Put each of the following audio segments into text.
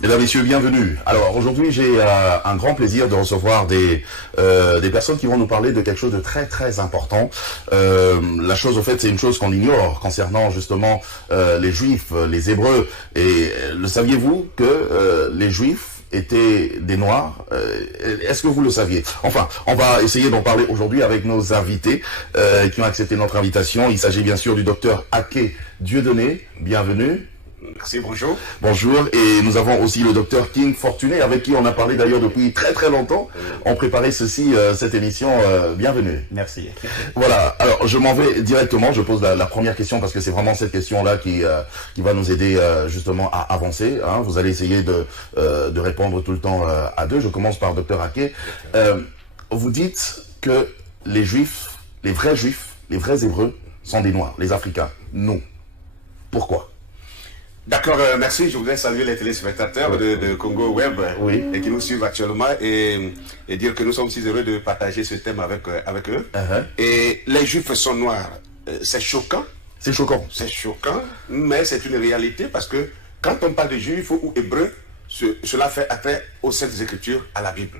Mesdames, Messieurs, bienvenue. Alors aujourd'hui, j'ai un grand plaisir de recevoir des personnes qui vont nous parler de quelque chose de très très important. La chose, au fait, c'est une chose qu'on ignore concernant justement les Juifs, les Hébreux. Et le saviez-vous que les Juifs étaient des Noirs? Est-ce que vous le saviez? Enfin, on va essayer d'en parler aujourd'hui avec nos invités qui ont accepté notre invitation. Il s'agit bien sûr du docteur Aké Dieudonné. Bienvenue. Merci, bonjour. Bonjour, et nous avons aussi le docteur King Fortuné, avec qui on a parlé d'ailleurs depuis très très longtemps. On préparait cette émission. Bienvenue. Merci. Voilà, alors je m'en vais directement, je pose la première question parce que c'est vraiment cette question-là qui va nous aider justement à avancer. Hein. Vous allez essayer de répondre tout le temps à deux. Je commence par docteur Aké. Vous dites que les Juifs, les vrais Hébreux sont des Noirs, les Africains. Nous. Pourquoi? D'accord, merci. Je voudrais saluer les téléspectateurs de Congo Web et qui nous suivent actuellement et dire que nous sommes si heureux de partager ce thème avec eux. Et les Juifs sont noirs. C'est choquant. C'est choquant. C'est choquant, mais c'est une réalité parce que quand on parle de Juifs ou Hébreux, cela fait attrait aux Saintes Écritures, à la Bible.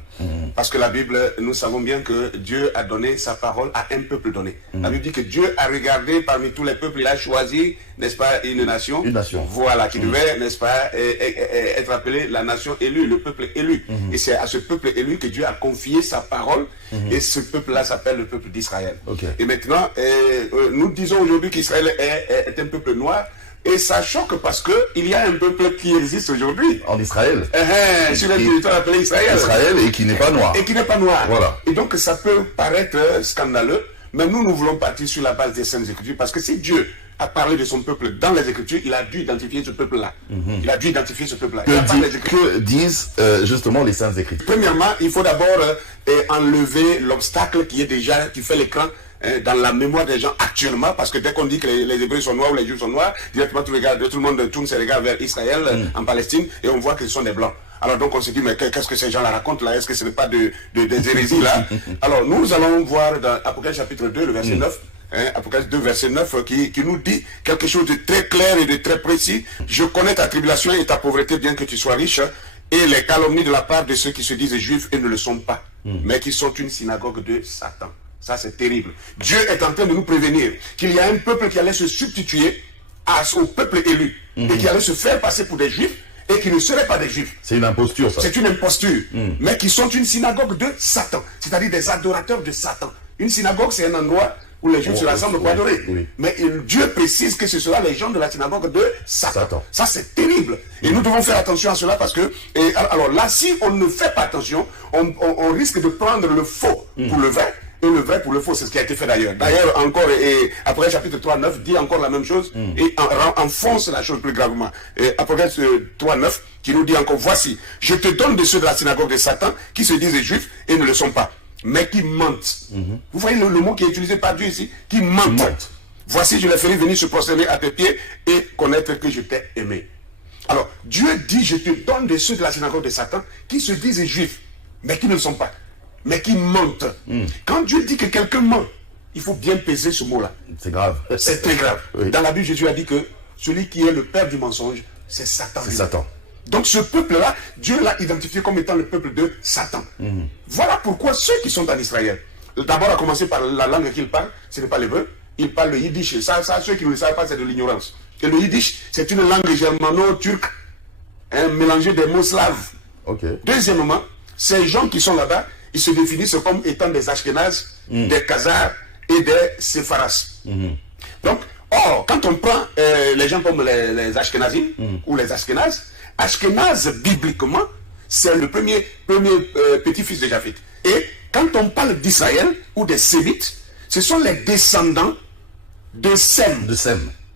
Parce que la Bible, nous savons bien que Dieu a donné sa parole à un peuple donné. La Bible dit que Dieu a regardé parmi tous les peuples, il a choisi, n'est-ce pas, une nation. Une nation. Voilà, qui devait, n'est-ce pas, être appelée la nation élue, le peuple élu. Et c'est à ce peuple élu que Dieu a confié sa parole. Et ce peuple-là s'appelle le peuple d'Israël. Et maintenant, nous disons aujourd'hui qu'Israël est un peuple noir. Et ça choque parce qu'il y a un peuple qui existe aujourd'hui. En Israël. Sur le territoire appelé Israël. Israël et qui n'est pas noir. Et qui n'est pas noir. Voilà. Et donc ça peut paraître scandaleux, mais nous voulons partir sur la base des Saintes Écritures parce que si Dieu a parlé de son peuple dans les Écritures, il a dû identifier ce peuple-là. Il a dû identifier ce peuple-là. Que disent justement les Saintes Écritures? Premièrement, il faut d'abord enlever l'obstacle qui fait l'écran dans la mémoire des gens actuellement, parce que dès qu'on dit que les Hébreux sont noirs ou les Juifs sont noirs, directement tout le monde tourne ses regards vers Israël, en Palestine, et on voit que ce sont des Blancs. Alors donc on se dit, mais qu'est-ce que ces gens-là racontent là? Est-ce que ce n'est pas des hérésies là? Alors nous allons voir dans Apocalypse chapitre 2, le verset 9, Apocalypse 2, verset 9, qui nous dit quelque chose de très clair et de très précis. Je connais ta tribulation et ta pauvreté, bien que tu sois riche, et les calomnies de la part de ceux qui se disent juifs et ne le sont pas, mais qui sont une synagogue de Satan. Ça, c'est terrible. Dieu est en train de nous prévenir qu'il y a un peuple qui allait se substituer au peuple élu et qui allait se faire passer pour des juifs et qui ne seraient pas des juifs. C'est une imposture, ça. C'est une imposture, mais qui sont une synagogue de Satan, c'est-à-dire des adorateurs de Satan. Une synagogue, c'est un endroit où les juifs se rassemblent pour adorer. Mais Dieu précise que ce sera les gens de la synagogue de Satan. Ça, c'est terrible. Et nous devons faire attention à cela parce que, alors là, si on ne fait pas attention, on risque de prendre le faux pour le vrai. Et le vrai pour le faux, c'est ce qui a été fait d'ailleurs. D'ailleurs, encore, et après chapitre 3, 9 dit encore la même chose et enfonce la chose plus gravement. Et après 3, 9 qui nous dit encore, voici, je te donne de ceux de la synagogue de Satan qui se disent juifs et ne le sont pas, mais qui mentent. Vous voyez le mot qui est utilisé par Dieu ici, qui mentent. Voici, je les ferai venir se prosterner à tes pieds et connaître que je t'ai aimé. Alors, Dieu dit, je te donne de ceux de la synagogue de Satan qui se disent juifs, mais qui ne le sont pas, mais qui mentent. Quand Dieu dit que quelqu'un ment, il faut bien peser ce mot-là. C'est grave. C'est très grave. Dans la Bible, Jésus a dit que celui qui est le père du mensonge, c'est Satan. C'est Satan. Donc ce peuple-là, Dieu l'a identifié comme étant le peuple de Satan. Voilà pourquoi ceux qui sont en Israël, d'abord à commencer par la langue qu'ils parlent, ce n'est pas l'hébreu, ils parlent le yiddish. Ça, ceux qui ne le savent pas, c'est de l'ignorance. Et le yiddish, c'est une langue germano-turque, mélangée des mots slaves. Deuxièmement, ces gens qui sont là-bas, ils se définissent comme étant des Ashkénazes, des Khazars et des Sepharas. Donc, quand on prend les gens comme les Ashkénazim ou les Ashkénazes, Ashkénaz, bibliquement, c'est le premier petit-fils de Japheth. Et quand on parle d'Israël ou des Sémites, ce sont les descendants de Sem.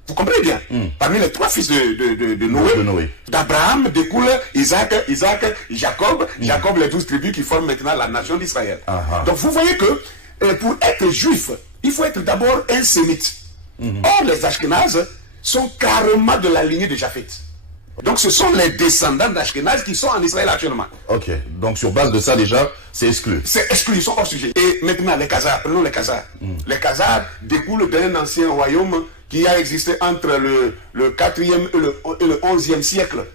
Vous comprenez bien? Parmi les trois fils de Noé, d'Abraham découle Isaac, Jacob, les 12 tribus qui forment maintenant la nation d'Israël. Donc vous voyez que pour être juif, il faut être d'abord un sémite. Or les Ashkénazes, sont carrément de la lignée de Japhet. Donc ce sont les descendants d'Ashkenaz qui sont en Israël actuellement. Ok, donc sur base de ça déjà, c'est exclu. C'est exclu, ils sont hors sujet. Et maintenant les Khazars, prenons les Khazars. Les Khazars découlent d'un ancien royaume qui a existé entre le 4e et le 11e siècle,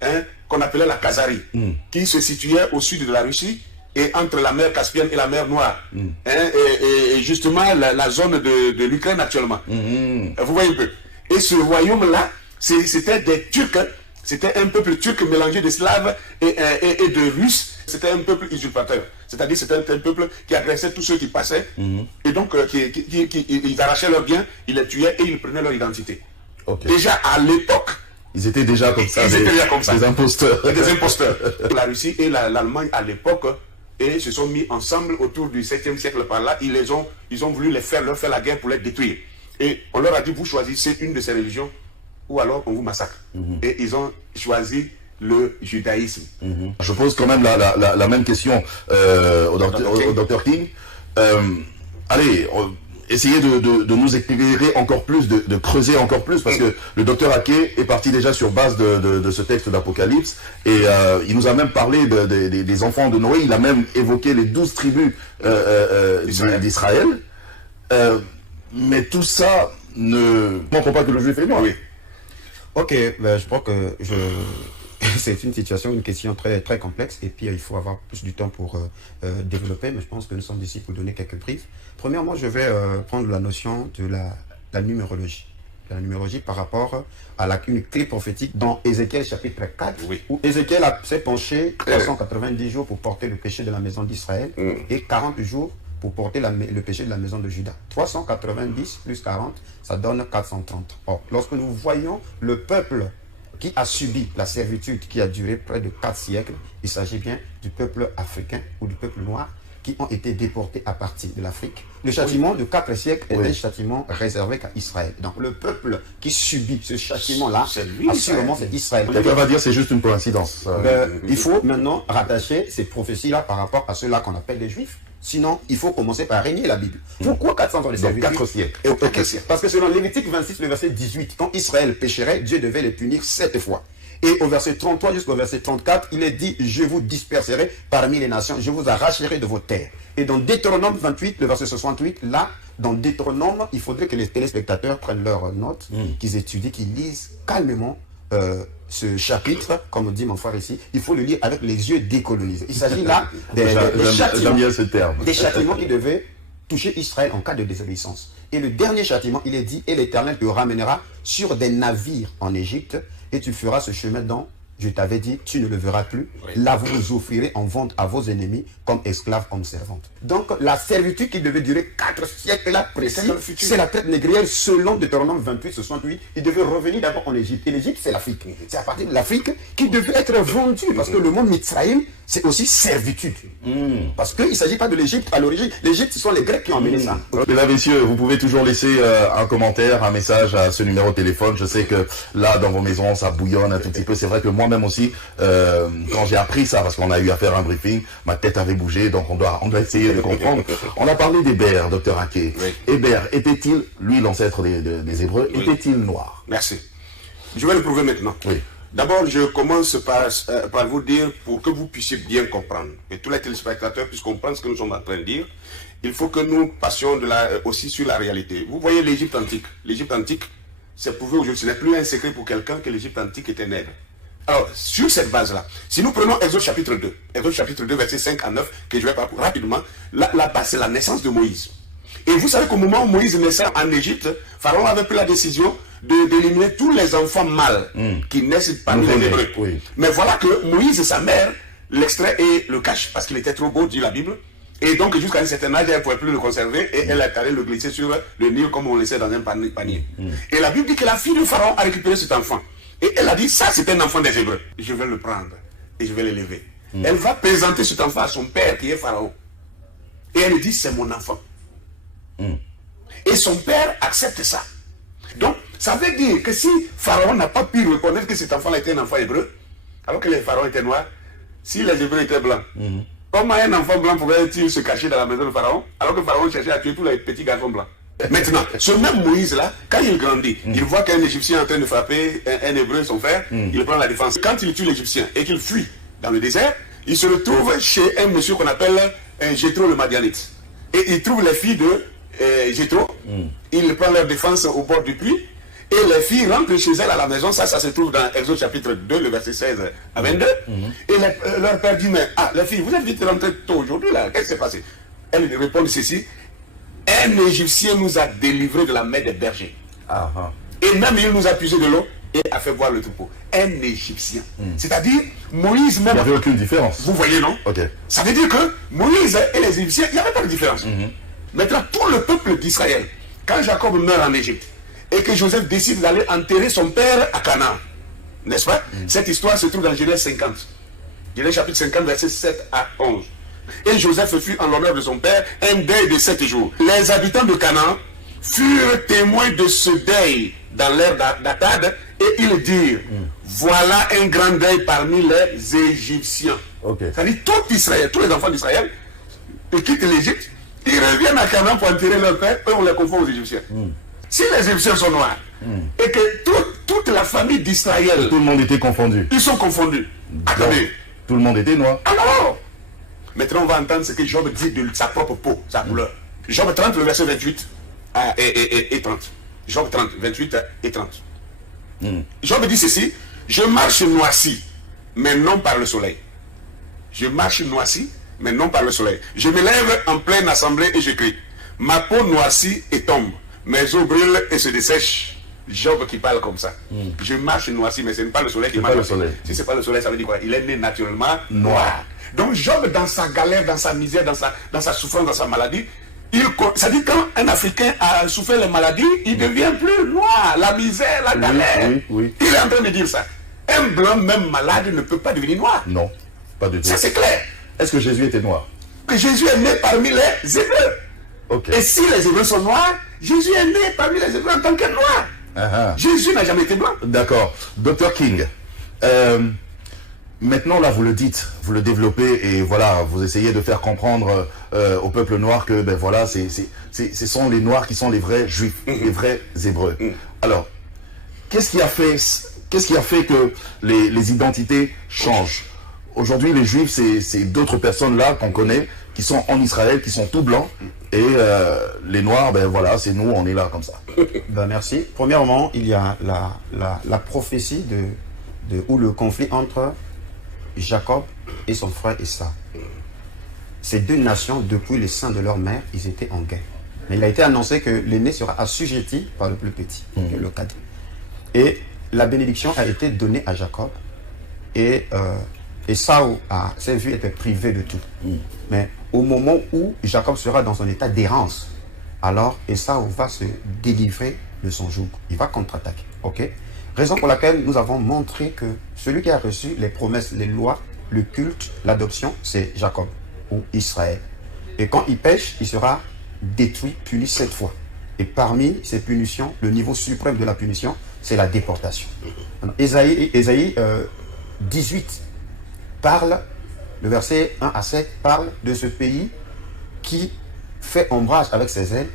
hein, qu'on appelait la Khazarie, qui se situait au sud de la Russie et entre la mer Caspienne et la mer Noire. Hein, et justement la zone de l'Ukraine actuellement. Vous voyez un peu. Et ce royaume-là, c'était des Turcs, c'était un peuple turc mélangé de Slaves et de Russes. C'était un peuple usurpateur. C'est-à-dire c'était un peuple qui agressait tous ceux qui passaient. Et donc, ils arrachaient leurs biens, ils les tuaient et ils prenaient leur identité. Okay. Déjà à l'époque, ils étaient déjà comme ça, des imposteurs. Des imposteurs. La Russie et l'Allemagne à l'époque et se sont mis ensemble autour du 7e siècle par là. Ils ont voulu leur faire la guerre pour les détruire. Et on leur a dit, vous choisissez une de ces religions ou alors on vous massacre. Et ils ont choisi le judaïsme. Je pose quand même la même question au docteur King. Allez, essayez de nous éclairer encore plus, de creuser encore plus, parce que le docteur Ake est parti déjà sur base de ce texte d'Apocalypse, et il nous a même parlé des enfants de Noé, il a même évoqué les 12 tribus d'Israël. Mais tout ça ne montre pas que le juif est mort. Oui. Ok, ben, je crois que c'est une situation, une question très, très complexe, et puis il faut avoir plus du temps pour développer, mais je pense que nous sommes ici pour donner quelques briefs. Premièrement, je vais prendre la notion de la numérologie. La numérologie par rapport à une clé prophétique dans Ézéchiel chapitre 4, où Ézéchiel s'est penché 390 jours pour porter le péché de la maison d'Israël et 40 jours pour porter le péché de la maison de Juda. 390 plus 40, ça donne 430. Or, lorsque nous voyons le peuple qui a subi la servitude qui a duré près de 4 siècles, il s'agit bien du peuple africain ou du peuple noir qui ont été déportés à partir de l'Afrique. Le châtiment de 4 siècles est un châtiment réservé qu'à Israël. Donc le peuple qui subit ce châtiment-là, assurément c'est Israël. Quelqu'un va dire c'est juste une coïncidence. Il faut maintenant rattacher ces prophéties-là par rapport à ceux-là qu'on appelle les Juifs. Sinon, il faut commencer par régner la Bible. Pourquoi 400 ans de servitude? 4 siècles. Parce que selon Lévitique 26, le verset 18, quand Israël pécherait, Dieu devait les punir 7 fois. Et au verset 33 jusqu'au verset 34, il est dit, je vous disperserai parmi les nations, je vous arracherai de vos terres. Et dans Deutéronome 28, le verset 68, là, dans Deutéronome, il faudrait que les téléspectateurs prennent leurs notes, qu'ils étudient, qu'ils lisent calmement ce chapitre, comme dit mon frère ici, il faut le lire avec les yeux décolonisés. Il s'agit là des châtiments qui devaient toucher Israël en cas de désobéissance. Et le dernier châtiment, il est dit, et l'Éternel te ramènera sur des navires en Égypte, et tu feras ce chemin dont je t'avais dit, tu ne le verras plus. Là, vous vous offrirez en vente à vos ennemis comme esclaves, comme servantes. Donc, la servitude qui devait durer 4 siècles là précis, c'est la traite négrière selon Deutéronome 28, 68. Il devait revenir d'abord en Égypte. Et l'Égypte, c'est l'Afrique. C'est à partir de l'Afrique qu'il devait être vendu. Parce que le mot Mitzraïm, c'est aussi servitude. Parce qu'il ne s'agit pas de l'Égypte à l'origine. L'Égypte, ce sont les Grecs qui ont amené ça. Mesdames, messieurs, vous pouvez toujours laisser un commentaire, un message à ce numéro de téléphone. Je sais que là, dans vos maisons, ça bouillonne un tout petit peu. C'est vrai que moi-même aussi, quand j'ai appris ça, parce qu'on a eu à faire un briefing, ma tête avait bougé, donc on doit essayer de comprendre. On a parlé d'Héber, docteur Ake. Héber, était-il, lui, l'ancêtre des Hébreux, était-il noir? Merci. Je vais le prouver maintenant. D'abord, je commence par vous dire, pour que vous puissiez bien comprendre, et tous les téléspectateurs puissent comprendre ce que nous sommes en train de dire, il faut que nous passions aussi sur la réalité. Vous voyez l'Égypte antique. L'Égypte antique, c'est prouvé aujourd'hui. Ce n'est plus un secret pour quelqu'un que l'Égypte antique était nègre. Alors, sur cette base-là, si nous prenons Exode chapitre 2, Exode chapitre 2, versets 5 à 9, que je vais parcourir rapidement, la base, c'est la naissance de Moïse. Et vous savez qu'au moment où Moïse naissait en Égypte, Pharaon avait pris la décision d'éliminer tous les enfants mâles qui naissent parmi les Hébreux. Mais voilà que Moïse et sa mère l'extrait et le cache parce qu'il était trop beau, dit la Bible. Et donc, jusqu'à un certain âge, elle ne pouvait plus le conserver et elle est allée le glisser sur le Nil comme on le laissait dans un panier. Et la Bible dit que la fille de Pharaon a récupéré cet enfant. Et elle a dit, ça c'est un enfant des Hébreux. Je vais le prendre et je vais l'élever. Elle va présenter cet enfant à son père qui est Pharaon. Et elle dit, c'est mon enfant. Et son père accepte ça. Donc, ça veut dire que si Pharaon n'a pas pu reconnaître que cet enfant était un enfant hébreu, alors que les pharaons étaient noirs, si les Hébreux étaient blancs, comment un enfant blanc pouvait-il se cacher dans la maison de Pharaon, alors que Pharaon cherchait à tuer tous les petits garçons blancs? Maintenant, ce même Moïse-là, quand il grandit, il voit qu'un Égyptien est en train de frapper un Hébreu, son frère, il prend la défense. Quand il tue l'Égyptien et qu'il fuit dans le désert, il se retrouve chez un monsieur qu'on appelle Jéthro le Madianite. Et il trouve les filles de Jéthro, il prend leur défense au bord du puits, et les filles rentrent chez elles à la maison. Ça se trouve dans Exode chapitre 2, le verset 16 à 22. Et leur père dit, mais les filles, vous êtes vite rentrées tôt aujourd'hui, là, qu'est-ce qui s'est passé? Elles répondent ceci: un Égyptien nous a délivrés de la main des bergers. Et même il nous a puisé de l'eau et a fait boire le troupeau. Un Égyptien. C'est-à-dire, Moïse même... Il n'y avait aucune différence. Vous voyez, non? Ok. Ça veut dire que Moïse et les Égyptiens, il n'y avait pas de différence. Maintenant, tout le peuple d'Israël, quand Jacob meurt en Égypte, et que Joseph décide d'aller enterrer son père à Canaan, n'est-ce pas? Cette histoire se trouve dans Genèse 50. Genèse chapitre 50, versets 7 à 11. Et Joseph fut en l'honneur de son père un deuil de 7 jours. Les habitants de Canaan furent témoins de ce deuil dans l'ère d'Atad, et ils dirent, voilà un grand deuil parmi les Égyptiens. C'est-à-dire tout Israël, tous les enfants d'Israël, ils quittent l'Égypte, ils reviennent à Canaan pour enterrer leur père, eux on les confond aux Égyptiens. Si les Égyptiens sont noirs, et que toute la famille d'Israël... Tout le monde était confondu. Ils sont confondus. Attendez. Tout le monde était noir. Alors, maintenant on va entendre ce que Job dit de sa propre peau, sa couleur. Job 30, le verset 28 et 30. Job 30, 28 et 30. Job dit ceci: je marche noirci, mais non par le soleil. Je marche noirci, mais non par le soleil. Je me lève en pleine assemblée et je crie. Ma peau noircit et tombe. Mes os brûlent et se dessèchent. Job qui parle comme ça. Je marche noirci, mais ce n'est pas le soleil qui marche. Si ce n'est pas le soleil, ça veut dire quoi? Il est né naturellement noir. Donc Job, dans sa galère, dans sa misère, dans sa souffrance, dans sa maladie, ça dit quand un Africain a souffert les maladies, il devient plus noir. La misère, la galère. Il est en train de dire ça. Un blanc, même malade, ne peut pas devenir noir. Non, pas du tout. Ça c'est clair. Est-ce que Jésus était noir? Que Jésus est né parmi les Hébreux. Et si les Hébreux sont noirs, Jésus est né parmi les Hébreux en tant que noir. Jésus n'a jamais été blanc. D'accord. Dr King, maintenant là vous le dites, vous le développez et voilà, vous essayez de faire comprendre au peuple noir que ben voilà, ce sont les noirs qui sont les vrais juifs, les vrais Hébreux. Alors, qu'est-ce qui a fait que les identités changent? Aujourd'hui, les juifs, c'est d'autres personnes là qu'on connaît, qui sont en Israël, qui sont tout blancs, et les noirs, ben voilà, c'est nous, on est là comme ça. Ben merci. Premièrement, il y a la prophétie ou le conflit entre Jacob et son frère Esau. Ces deux nations, depuis le sein de leur mère, ils étaient en guerre. Mais il a été annoncé que l'aîné sera assujetti par le plus petit, le cadet. Et la bénédiction a été donnée à Jacob, et Esau s'est vu être privé de tout. Mais au moment où Jacob sera dans un état d'errance, alors Esau va se délivrer de son joug. Il va contre-attaquer. Raison pour laquelle nous avons montré que celui qui a reçu les promesses, les lois, le culte, l'adoption, c'est Jacob ou Israël. Et quand il pêche, il sera détruit, puni 7 fois. Et parmi ces punitions, le niveau suprême de la punition, c'est la déportation. Ésaïe 18 parle, le verset 1 à 7 parle de ce pays qui fait ombrage avec ses ailes,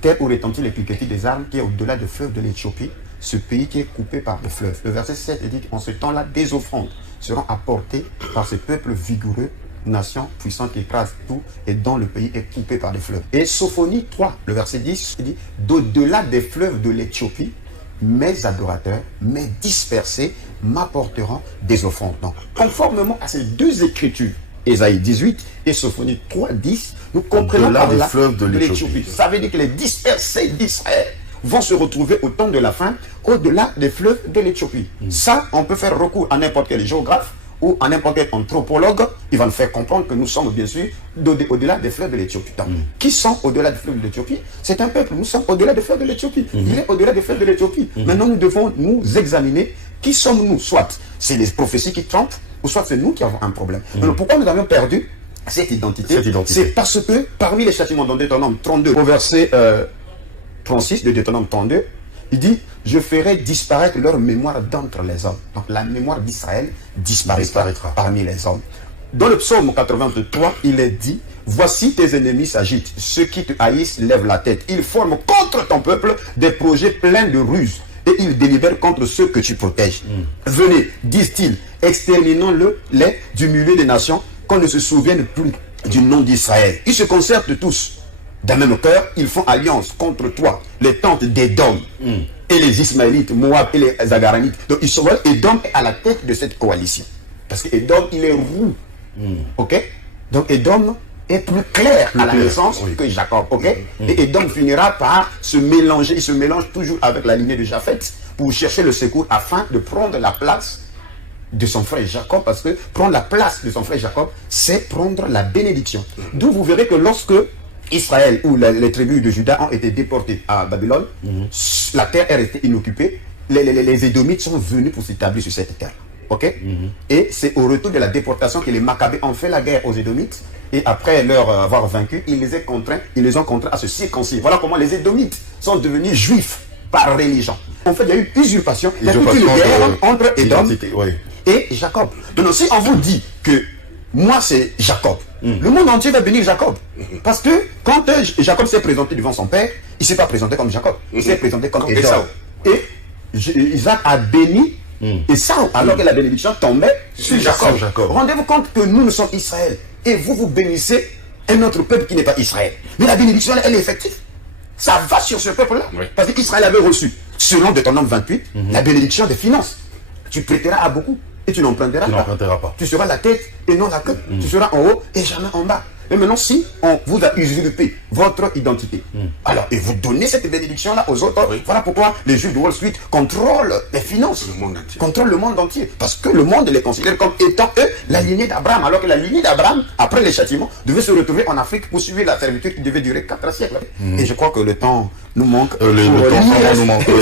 tel où retentit les cliquetis des armes, qui est au-delà du fleuve de l'Éthiopie, ce pays qui est coupé par le fleuve. Le verset 7 dit qu'en ce temps-là, des offrandes seront apportées par ce peuple vigoureux, nation puissante qui écrase tout et dont le pays est coupé par des fleuves. Et Sophonie 3, le verset 10, dit d'au-delà des fleuves de l'Éthiopie, mes adorateurs, mes dispersés, m'apporteront des offrandes. Donc, conformément à ces deux écritures, Ésaïe 18 et Sophonie 3, 10, nous comprenons par là fleuves de l'Éthiopie. Ça veut dire que les dispersés d'Israël vont se retrouver au temps de la fin, au-delà des fleuves de l'Éthiopie. Ça, on peut faire recours à n'importe quel géographe ou à n'importe quel anthropologue, il va nous faire comprendre que nous sommes bien sûr au-delà des fleuves de l'Éthiopie. Donc, qui sont au-delà des fleuves de l'Éthiopie? C'est un peuple, nous sommes au-delà des fleuves de l'Éthiopie. Il est au-delà des fleuves de l'Éthiopie. Maintenant, nous devons nous examiner qui sommes-nous. Soit c'est les prophéties qui trompent, ou soit c'est nous qui avons un problème. Alors, pourquoi nous avons perdu cette identité? C'est parce que parmi les châtiments dans Deutéronome 32, au verset 36 de Deutéronome 32, il dit, je ferai disparaître leur mémoire d'entre les hommes. Donc la mémoire d'Israël disparaîtra parmi les hommes. Dans le psaume 83, il est dit, voici tes ennemis s'agitent, ceux qui te haïssent lèvent la tête. Ils forment contre ton peuple des projets pleins de ruses et ils délibèrent contre ceux que tu protèges. Venez, disent-ils, exterminons-les du milieu des nations, qu'on ne se souvienne plus du nom d'Israël. Ils se concertent tous. D'un même cœur, ils font alliance contre toi, les tentes d'Édom et les Ismaélites, Moab et les Agaranites. Donc ils sont Édom est à la tête de cette coalition. Parce que Édom, il est roux. Ok? Donc Édom est plus clair à la naissance que Jacob. Ok? Et Édom finira par se mélanger. Il se mélange toujours avec la lignée de Japheth pour chercher le secours afin de prendre la place de son frère Jacob, parce que prendre la place de son frère Jacob, c'est prendre la bénédiction. D'où vous verrez que lorsque Israël ou les tribus de Juda ont été déportés à Babylone, la terre est restée inoccupée, les Édomites sont venus pour s'établir sur cette terre. Ok? Et c'est au retour de la déportation que les Maccabées ont fait la guerre aux Édomites, et après leur avoir vaincu, ils les ont contraints à se circoncire. Voilà comment les Édomites sont devenus juifs par religion. En fait, il y a eu usurpation, il y a eu une guerre entre Édom et Jacob. Donc si on vous dit que moi c'est Jacob, le monde entier va bénir Jacob. Parce que quand Jacob s'est présenté devant son père, il ne s'est pas présenté comme Jacob, il s'est présenté comme Ésaü. Et Isaac a béni Ésaü, alors que la bénédiction tombait sur Jacob. Rendez-vous compte que nous sommes Israël et vous bénissez un autre peuple qui n'est pas Israël. Mais la bénédiction, elle est effective. Ça va sur ce peuple-là. Parce qu'Israël avait reçu, selon Deutéronome 28, la bénédiction des finances. Tu prêteras à beaucoup et tu n'emprunteras pas. Tu seras la tête et non la queue. Tu seras en haut et jamais en bas. Et maintenant, si on vous a usurpé votre identité, alors, et vous donnez cette bénédiction-là aux autres, voilà pourquoi les juifs de Wall Street contrôlent les finances, contrôlent le monde entier. Parce que le monde les considère comme étant, eux, la lignée d'Abraham. Alors que la lignée d'Abraham, après les châtiments, devait se retrouver en Afrique pour suivre la servitude qui devait durer 4 siècles. Et je crois que le temps nous manque pour lire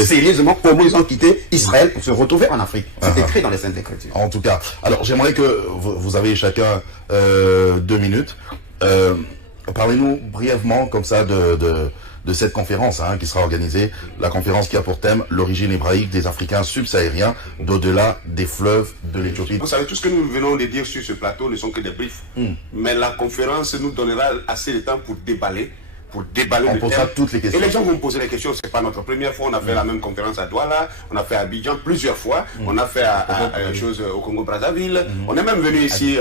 sérieusement comment ils ont quitté Israël pour se retrouver en Afrique. C'est écrit dans les Saintes Écritures. En tout cas, alors j'aimerais que vous avez chacun 2 minutes. Parlez-nous brièvement comme ça de cette conférence qui sera organisée, la conférence qui a pour thème l'origine hébraïque des Africains subsahariens d'au-delà des fleuves de l'Éthiopie. Vous savez, tout ce que nous venons de dire sur ce plateau ne sont que des briefs, mais la conférence nous donnera assez de temps pour déballer on posera toutes les questions. Et les gens vont me poser les questions. C'est pas notre première fois. On a fait la même conférence à Douala, on a fait à Abidjan plusieurs fois, on a fait chose au Congo-Brazzaville, on est même venu ici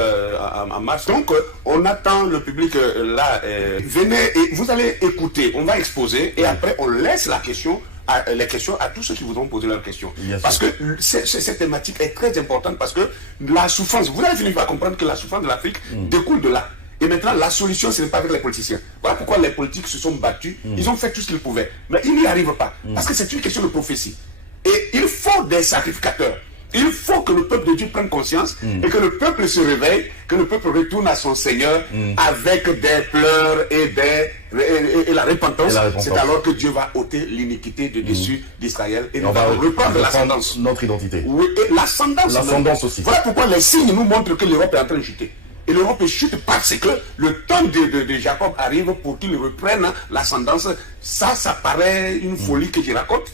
en mars. Donc on attend le public là. Venez et vous allez écouter. On va exposer et après on laisse les questions à tous ceux qui voudront poser leurs questions. Parce que cette thématique est très importante parce que la souffrance, vous allez finir par comprendre que la souffrance de l'Afrique découle de là. Et maintenant, la solution, ce n'est pas avec les politiciens. Voilà pourquoi les politiques se sont battus. Ils ont fait tout ce qu'ils pouvaient. Mais ils n'y arrivent pas. Parce que c'est une question de prophétie. Et il faut des sacrificateurs. Il faut que le peuple de Dieu prenne conscience et que le peuple se réveille, que le peuple retourne à son Seigneur avec des pleurs et la repentance. C'est alors que Dieu va ôter l'iniquité de dessus d'Israël et on va reprendre l'ascendance. Notre identité. Oui, et l'ascendance aussi. Voilà pourquoi les signes nous montrent que l'Europe est en train de chuter. Et l'Europe chute parce que le temps de Jacob arrive pour qu'il reprenne l'ascendance. Ça paraît une folie que je raconte.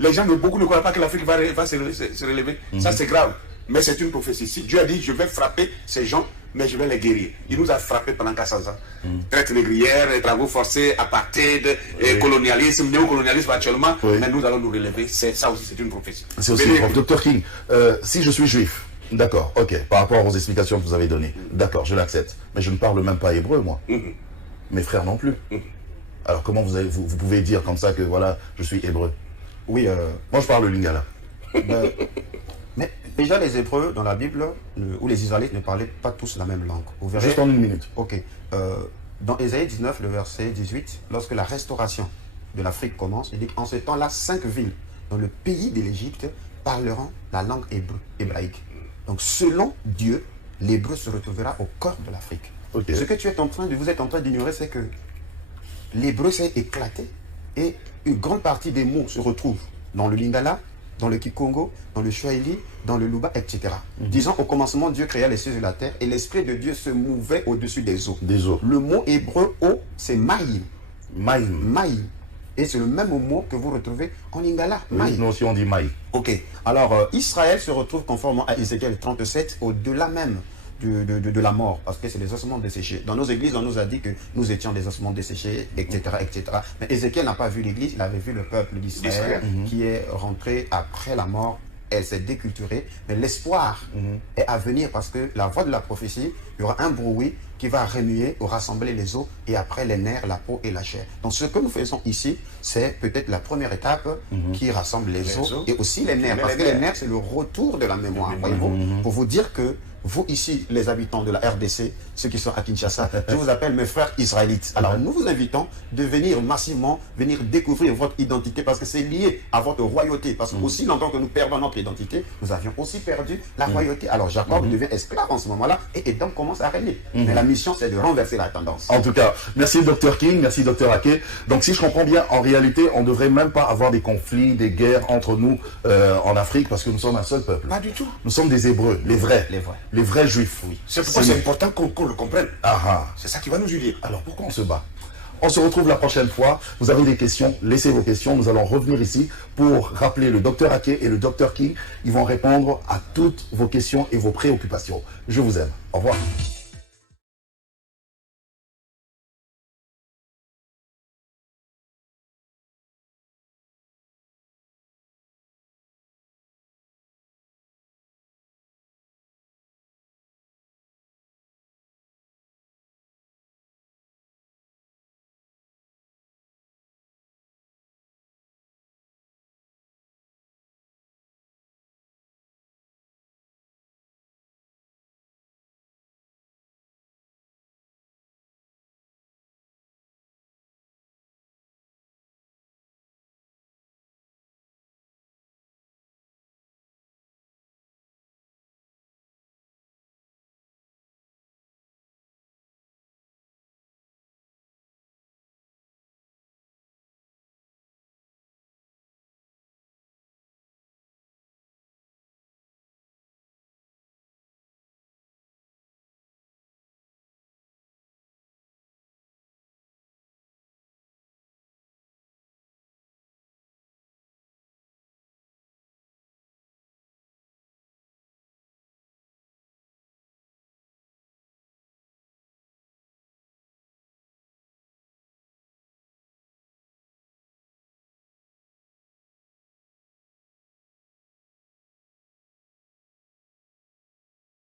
Les gens, beaucoup ne croient pas que l'Afrique va se relever. Ça, c'est grave. Mais c'est une prophétie. Si Dieu a dit, je vais frapper ces gens, mais je vais les guérir. Il nous a frappés pendant 400 ans. Traite négrière, travaux forcés, apartheid, colonialisme, néocolonialisme actuellement. Mais nous allons nous relever. Ça aussi, c'est une prophétie. C'est aussi, Dr King, si je suis juif, d'accord, ok, par rapport aux explications que vous avez données, d'accord, je l'accepte. Mais je ne parle même pas hébreu, moi. Mes frères non plus. Alors comment vous pouvez dire comme ça que voilà, je suis hébreu? Oui, moi je parle le lingala. Mais déjà les Hébreux dans la Bible, où les Israélites ne parlaient pas tous la même langue. Vous verrez, juste en 1 minute. Ok. Dans Ésaïe 19, le verset 18, lorsque la restauration de l'Afrique commence, il dit en ce temps-là, 5 villes dans le pays de l'Égypte parleront la langue hébraïque. Donc selon Dieu, l'hébreu se retrouvera au cœur de l'Afrique. Ce que vous êtes en train d'ignorer, c'est que l'hébreu s'est éclaté et une grande partie des mots se retrouvent dans le lingala, dans le kikongo, dans le swahili, dans le luba, etc. Disons, au commencement, Dieu créa les cieux et la terre et l'esprit de Dieu se mouvait au-dessus des eaux. Le mot hébreu eau, c'est maïm. Maïm. Et c'est le même mot que vous retrouvez en lingala. Oui, nous aussi on dit maï. Ok. Alors, Israël se retrouve conformément à Ézéchiel 37, au-delà même de la mort, parce que c'est les ossements desséchés. Dans nos églises, on nous a dit que nous étions des ossements desséchés, etc. etc. Mais Ézéchiel n'a pas vu l'église, il avait vu le peuple d'Israël qui est rentré après la mort. Elle s'est déculturée, mais l'espoir est à venir parce que la voix de la prophétie, il y aura un bruit qui va remuer ou rassembler les os et après les nerfs, la peau et la chair. Donc ce que nous faisons ici, c'est peut-être la première étape qui rassemble les os et aussi les nerfs. Parce que les nerfs, c'est le retour de la mémoire. Voyez-vous, pour vous dire que vous ici, les habitants de la RDC, ceux qui sont à Kinshasa, je vous appelle mes frères israélites. Alors nous vous invitons de venir massivement, venir découvrir votre identité parce que c'est lié à votre royauté. Parce que aussi longtemps que nous perdons notre identité, nous avions aussi perdu la royauté. Alors Jacob devient esclave en ce moment-là et Edom commence à régner. Mais la mission, c'est de renverser la tendance. En tout cas, merci Dr King, merci Dr Ake. Donc si je comprends bien, en réalité, on ne devrait même pas avoir des conflits, des guerres entre nous en Afrique parce que nous sommes un seul peuple. Pas du tout. Nous sommes des Hébreux, les vrais. Les vrais juifs, oui. C'est pourquoi c'est important qu'on le comprenne. Ah, c'est ça qui va nous unir. Alors pourquoi on se bat? On se retrouve la prochaine fois. Vous avez des questions, laissez vos questions. Nous allons revenir ici pour rappeler le Dr Ake et le Dr King. Ils vont répondre à toutes vos questions et vos préoccupations. Je vous aime. Au revoir.